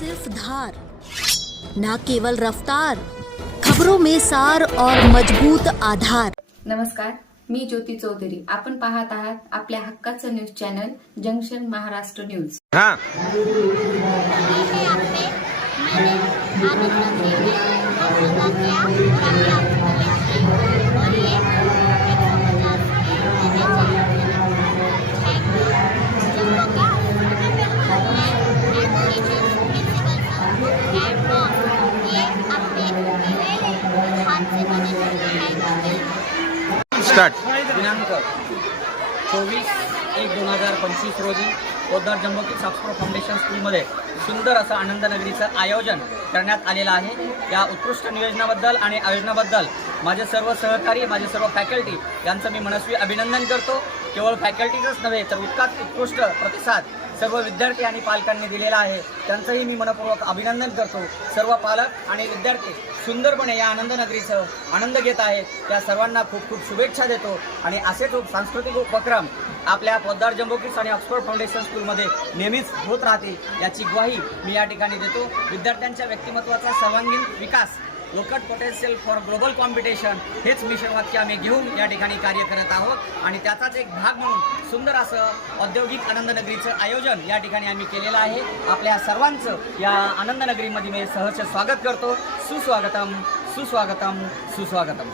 सिर्फ धार, ना केवल रफ्तार, खबरों में सार और मजबूत आधार। नमस्कार, मी ज्योती चौधरी. आपण पाहत आहात आपल्या हक्काचं news channel junction Maharashtra news. Start. दिनांक 24/1/2025 रोजी पोद्दार जम्बोकी ऑक्सफोर्ड फाउंडेशन स्कूलमध्ये सुंदर असं आनंदनगरीचं आयोजन करण्यात आलेलं आहे. या उत्कृष्ट नियोजनाबद्दल आणि आयोजनाबद्दल माझे सर्व सहकारी, माझे सर्व फॅकल्टी यांचं मी मनस्वी अभिनंदन करतो. केवळ फॅकल्टीचंच नव्हे तर उत्कृष्ट प्रतिसाद सर्व विद्यार्थी आणि पालकांनी दिलेला आहे, त्यांचंही मी मनपूर्वक अभिनंदन करतो. सर्व पालक आणि विद्यार्थी सुंदरपणे या आनंदनगरीचं आनंद घेत आहेत, त्या सर्वांना खूप खूप शुभेच्छा देतो. आणि असेच सांस्कृतिक उपक्रम आपल्या पोद्दार जम्बोकिड्स आणि ऑक्सफोर्ड फाउंडेशन स्कूलमध्ये नेहमीच होत राहतील याची ग्वाही मी या ठिकाणी देतो. विद्यार्थ्यांच्या व्यक्तिमत्वाचा सर्वांगीण विकास, लोकट पोटेन्शियल फॉर ग्लोबल कॉम्पिटिशन हेच मिशन वाक्य आम्ही घेऊन या ठिकाणी कार्य करत आहोत. आणि त्याचाच एक भाग म्हणून सुंदर असं औद्योगिक आनंदनगरीचं आयोजन या ठिकाणी आम्ही केलेलं आहे. आपल्या सर्वांचं या आनंदनगरीमध्ये मी सहर्ष स्वागत करतो. सुस्वागतम, सुस्वागतम, सुस्वागतम.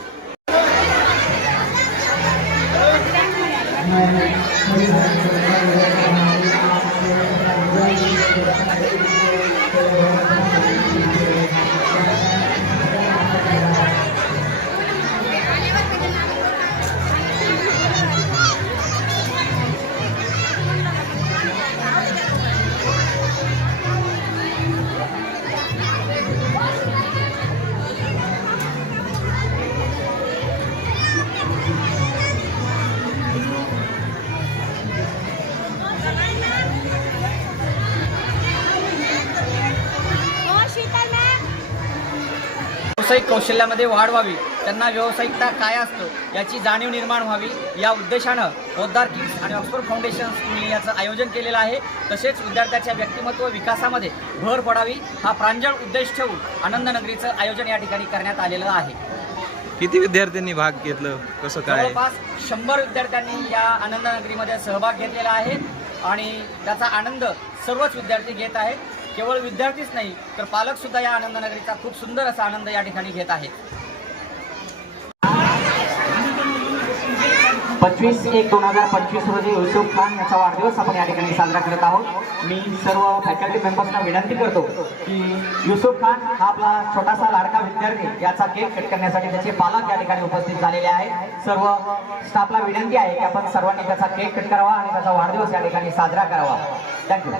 व्यावसायिक कौशल्यामध्ये वाढ व्हावी, त्यांना व्यावसायिकता काय असतं याची जाणीव निर्माण व्हावी या उद्देशानं पोद्दार किड्स आणि ऑक्सफोर्ड फाउंडेशन स्कूल याचं आयोजन केलेलं आहे. तसेच विद्यार्थ्याच्या व्यक्तिमत्व विकासामध्ये भर पडावी हा प्रांजळ उद्देश ठेवून आनंदनगरीचं आयोजन या ठिकाणी करण्यात आलेलं आहे. किती विद्यार्थ्यांनी भाग घेतलं, कसं काय? जवळपास 100 विद्यार्थ्यांनी या आनंदनगरीमध्ये सहभाग घेतलेला आहे आणि त्याचा आनंद सर्वच विद्यार्थी घेत आहेत. केवळ विद्यार्थीच नाही तर पालक सुद्धा या आनंदनगरीचा खूप सुंदर असा आनंद या ठिकाणी घेत आहेत. 25/1/2025 रोजी युसुफ खान याचा वाढदिवस आपण या ठिकाणी साजरा करत आहोत. मी सर्व फॅकल्टी मेंबर्सना विनंती करतो की युसुफ खान हा आपला छोटासा लाडका विद्यार्थी याचा केक कट करण्यासाठी त्याचे पालक या ठिकाणी उपस्थित झालेले आहेत. सर्व स्टाफला विनंती आहे की आपण सर्वांनी त्याचा केक कट करावा आणि त्याचा वाढदिवस या ठिकाणी साजरा करावा. थँक्यू.